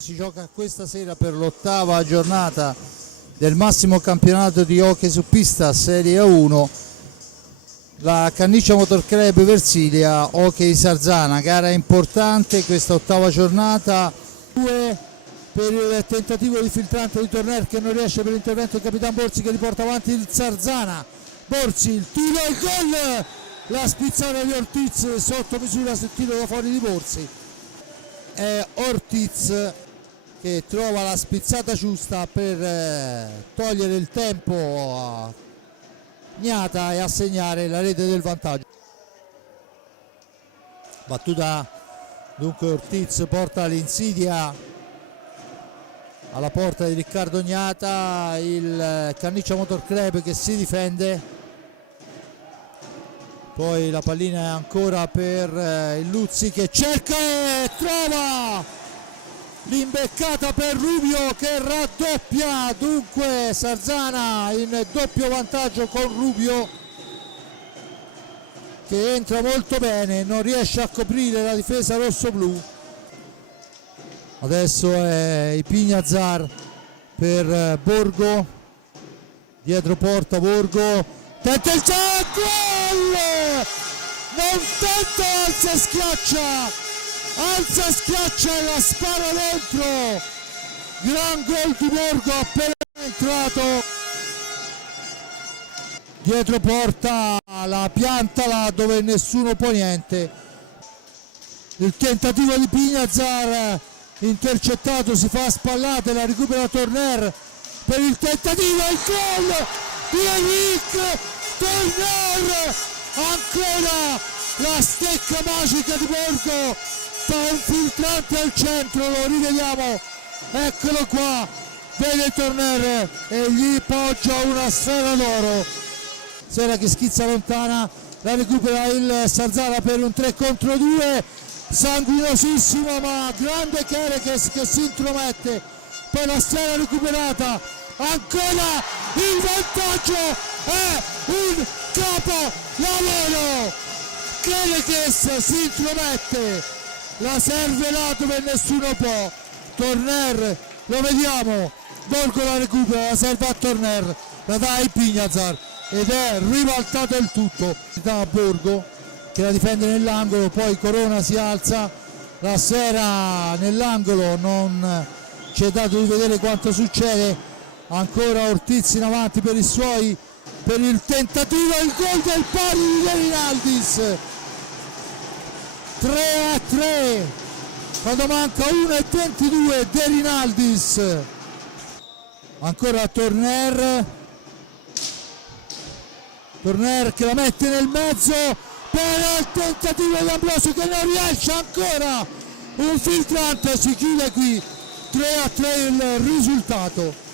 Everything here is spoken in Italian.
Si gioca questa sera per l'ottava giornata del massimo campionato di hockey su pista Serie 1, la Canniccia Motor Club Versilia Hockey Sarzana. Gara importante questa ottava giornata, per il tentativo di filtrante di Torner che non riesce, per l'intervento del capitano Borzi che riporta avanti il Sarzana. Borzi, il tiro e il gol, la spizzata di Ortiz sotto misura sul tiro da fuori di Borzi. È Ortiz che trova la spizzata giusta per togliere il tempo a Gnata e assegnare la rete del vantaggio. Battuta dunque, Ortiz porta l'insidia alla porta di Riccardo Gnata, il Canniccia Motor Club che si difende, poi la pallina è ancora per il Luzzi che cerca e trova l'imbeccata per Rubio che raddoppia. Dunque Sarzana in doppio vantaggio con Rubio che entra molto bene, non riesce a coprire la difesa rossoblu. Adesso è Ipignazar per Borgo, dietro porta Borgo, tenta il gol, non tenta, alza, schiaccia e la spara dentro. Gran gol di Borgo appena entrato, dietro porta la pianta là dove nessuno può niente. Il tentativo di Ipignazar intercettato, si fa spallate, la recupera Torner per il tentativo, il gol di Eric Torner, ancora la stecca magica di Borgo, fa un filtrante al centro, lo rivediamo, eccolo qua, vede Torner e gli poggia una sfera d'oro. Sera che schizza lontana, la recupera il Sarzana per un 3 contro 2, sanguinosissimo ma grande Kerekes che si intromette, poi la sfera recuperata, ancora il vantaggio, è un capolavoro. Kerekes si intromette, la serve là dove nessuno può. Torner, lo vediamo, Borgo la recupera, la serve a Torner, la dà a Ipignazar ed è ribaltato il tutto da Borgo che la difende nell'angolo, poi Corona si alza, la sfera nell'angolo, non ci è dato di vedere quanto succede. Ancora Ortiz in avanti per i suoi, per il tentativo, il gol del pari di De Rinaldis, 3-3 quando manca 1:22. De Rinaldis, ancora Torner che la mette nel mezzo per il tentativo di Ambrosio che non riesce, ancora un filtrante, si chiude qui, 3-3 il risultato.